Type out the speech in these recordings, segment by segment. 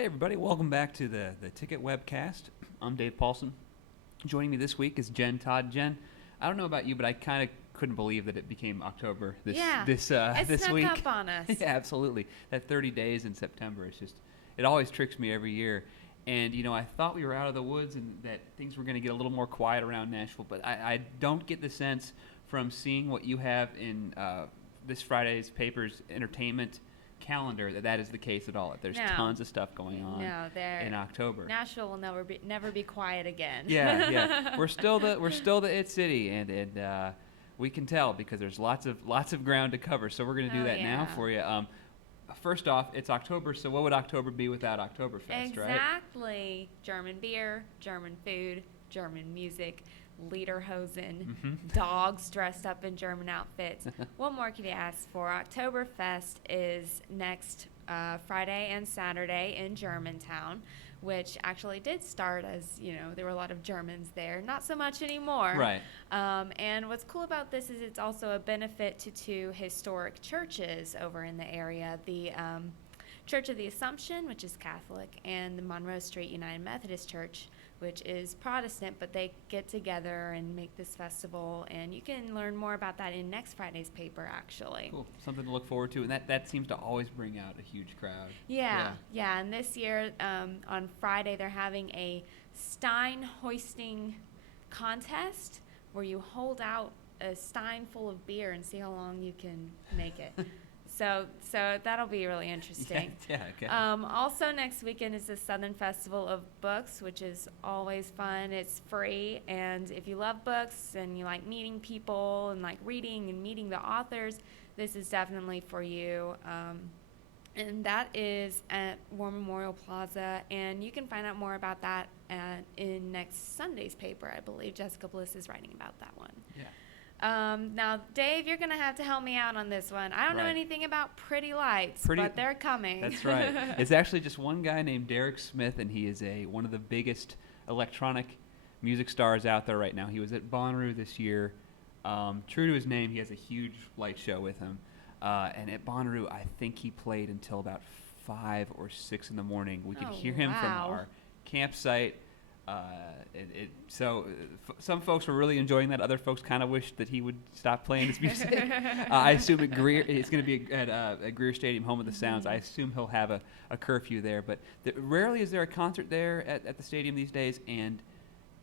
Hey everybody, welcome back to the Ticket Webcast. I'm Dave Paulson. Joining me this week is Jen Todd. Jen, I don't know about you, but I kind of couldn't believe that it became October this It snuck week. up on us. Yeah, absolutely. That 30 days in September, it always tricks me every year. And I thought we were out of the woods and that things were going to get a little more quiet around Nashville, but I don't get the sense from seeing what you have in this Friday's paper's entertainment calendar that is the case at all. There's tons of stuff going on in October. Nashville will never be quiet again. Yeah. We're still the it city, and we can tell because there's lots of ground to cover. So we're going to do that now for you. First off, it's October, so what would October be without Oktoberfest, right? Exactly. German beer, German food, German music, lederhosen, dogs dressed up in German outfits. What more could you ask for? Oktoberfest is next Friday and Saturday in Germantown, which actually did start as, there were a lot of Germans there. Not so much anymore. Right. And what's cool about this is it's also a benefit to two historic churches over in the area. The Church of the Assumption, which is Catholic, and the Monroe Street United Methodist Church, which is Protestant, but they get together and make this festival, and you can learn more about that in next Friday's paper, actually. Cool. Something to look forward to, and that seems to always bring out a huge crowd. Yeah, and this year, on Friday, they're having a Stein hoisting contest where you hold out a stein full of beer and see how long you can make it. So that'll be really interesting. Yeah, okay. Also next weekend is the Southern Festival of Books, which is always fun. It's free, and if you love books and you like meeting people and like reading and meeting the authors, this is definitely for you. And that is at War Memorial Plaza, and you can find out more about that in next Sunday's paper, I believe. Jessica Bliss is writing about that one. Yeah. Now, Dave, you're going to have to help me out on this one. I don't know anything about Pretty Lights, but they're coming. That's right. It's actually just one guy named Derek Smith, and he is one of the biggest electronic music stars out there right now. He was at Bonnaroo this year. True to his name, he has a huge light show with him. And at Bonnaroo, I think he played until about 5 or 6 in the morning. We could hear him from our campsite. Some folks were really enjoying that. Other folks kind of wished that he would stop playing his music. I assume at Greer, it's going to be at Greer Stadium, home of the Sounds. I assume he'll have a curfew there. But rarely is there a concert there at the stadium these days, and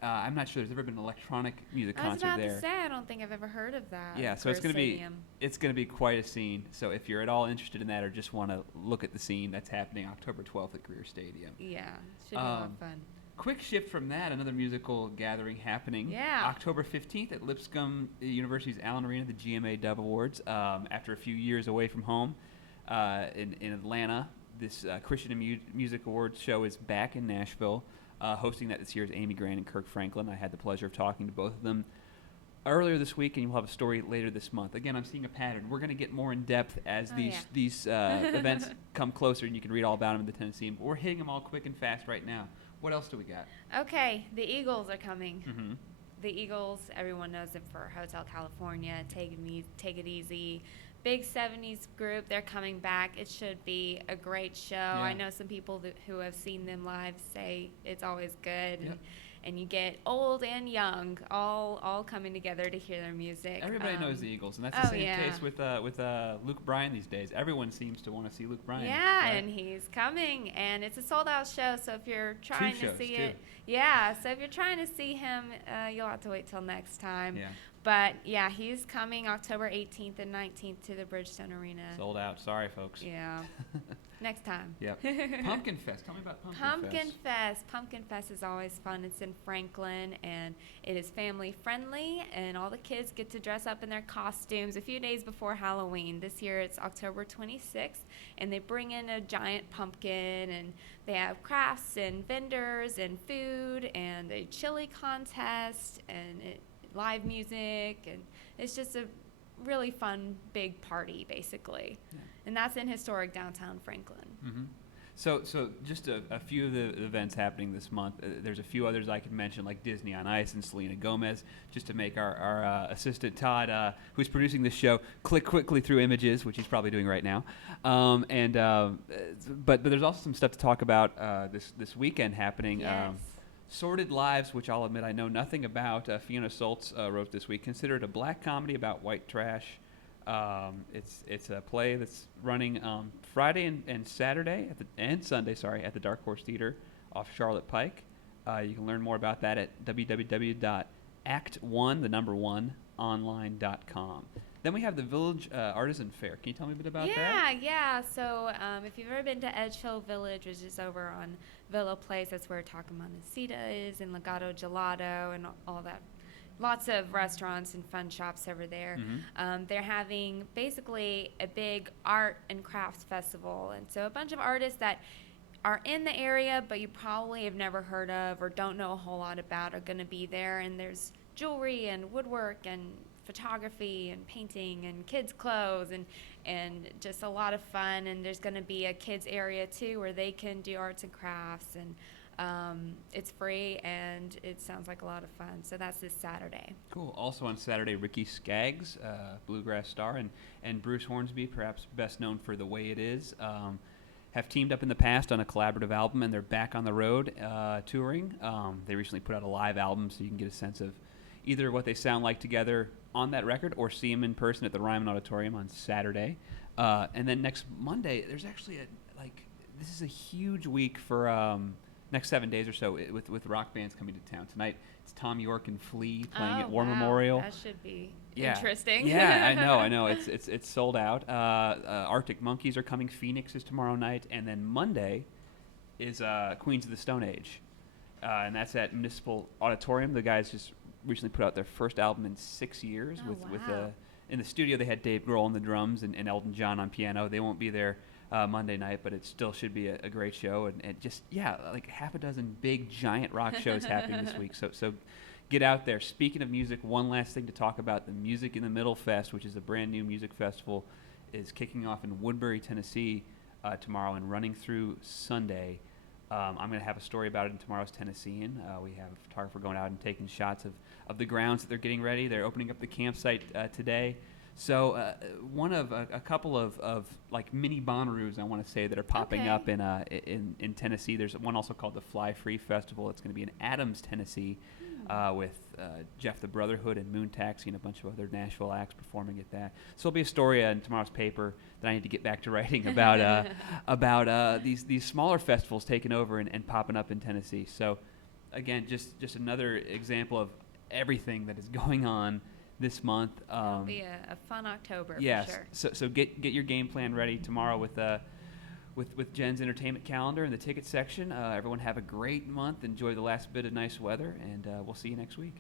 I'm not sure there's ever been an electronic music concert there. I was about to say, I don't think I've ever heard of that. Yeah, so it's going to be quite a scene. So if you're at all interested in that or just want to look at the scene, that's happening October 12th at Greer Stadium. Yeah, should be a lot of fun. Quick shift from that, another musical gathering happening. Yeah. October 15th at Lipscomb University's Allen Arena, the Gma Dove Awards. After a few years away from home in Atlanta, this Christian Music Awards show is back in Nashville. Hosting that this year is Amy Grant and Kirk Franklin. I had the pleasure of talking to both of them earlier this week, and you'll have a story later this month. Again, I'm seeing a pattern. We're going to get more in depth as these events come closer, and you can read all about them in the Tennessean. But we're hitting them all quick and fast right now. What else do we got? Okay, the Eagles are coming. Mm-hmm. The Eagles, everyone knows them for Hotel California, Take It Easy. Big 70s group, they're coming back. It should be a great show. Yeah. I know some people who have seen them live say it's always good. Yep. And you get old and young all coming together to hear their music. Everybody knows the Eagles, and that's the same case with Luke Bryan these days. Everyone seems to want to see Luke Bryan. Yeah, right? And he's coming, and it's a sold-out show. So if you're trying to see it, so if you're trying to see him, you'll have to wait till next time. Yeah. But yeah, he's coming October 18th and 19th to the Bridgestone Arena. Sold out. Sorry, folks. Yeah. Next time. Yep. Pumpkin Fest. Tell me about Pumpkin Fest. Pumpkin Fest is always fun. It's in Franklin, and it is family friendly, and all the kids get to dress up in their costumes a few days before Halloween. This year it's October 26th, and they bring in a giant pumpkin, and they have crafts and vendors and food and a chili contest and live music, and it's just a really fun big party basically. Yeah. And that's in historic downtown Franklin. Mm-hmm. So just a few of the events happening this month. There's a few others I could mention, like Disney on Ice and Selena Gomez, just to make our assistant Todd, who's producing this show, click quickly through images, which he's probably doing right now. But there's also some stuff to talk about this weekend happening. Yes. Sordid Lives, which I'll admit I know nothing about. Fiona Stoltz wrote this week, considered a black comedy about white trash. It's a play that's running Friday and Saturday and Sunday, at the Dark Horse Theater off Charlotte Pike. You can learn more about that at www.act1online.com. Then we have the Village Artisan Fair. Can you tell me a bit about that? Yeah. So if you've ever been to Edgehill Village, which is over on Villa Place, that's where Taco Montecito is, and Legato Gelato, and all that. Lots of restaurants and fun shops over there. Mm-hmm. They're having basically a big art and crafts festival. And so a bunch of artists that are in the area but you probably have never heard of or don't know a whole lot about are going to be there. And there's jewelry and woodwork and photography and painting and kids' clothes and just a lot of fun. And there's going to be a kids area too where they can do arts and crafts, and it's free, and it sounds like a lot of fun. So that's this Saturday. Cool. Also on Saturday, Ricky Skaggs, bluegrass star, and Bruce Hornsby, perhaps best known for The Way It Is, have teamed up in the past on a collaborative album, and they're back on the road touring. They recently put out a live album, so you can get a sense of either what they sound like together on that record or see them in person at the Ryman Auditorium on Saturday. And then next Monday, there's actually this is a huge week for next 7 days or so with rock bands coming to town. Tonight it's Tom York and Flea playing at War Memorial. That should be interesting. Yeah, I know. It's sold out. Arctic Monkeys are coming. Phoenix is tomorrow night, and then Monday is Queens of the Stone Age, and that's at Municipal Auditorium. The guys just recently put out their first album in 6 years. In the studio they had Dave Grohl on the drums and Elton John on piano. They won't be there Monday night, but it still should be a great show, and just like half a dozen big giant rock shows happening this week. So get out there. Speaking of music, one last thing to talk about: the Music in the Middle Fest, which is a brand new music festival, is kicking off in Woodbury, Tennessee tomorrow and running through Sunday. I'm going to have a story about it in tomorrow's Tennessean. We have a photographer going out and taking shots of the grounds that they're getting ready. They're opening up the campsite today. So one of a couple of like mini Bonnaroo's, I want to say, that are popping up in Tennessee. There's one also called the Fly Free Festival. It's going to be in Adams, Tennessee, with Jeff the Brotherhood and Moon Taxi and a bunch of other Nashville acts performing at that. So there'll be a story in tomorrow's paper that I need to get back to writing about these smaller festivals taking over and popping up in Tennessee. So again, just another example of everything that is going on this month. It'll be a fun October, for sure. So get your game plan ready tomorrow with Jen's entertainment calendar in the ticket section. Everyone have a great month. Enjoy the last bit of nice weather, and we'll see you next week.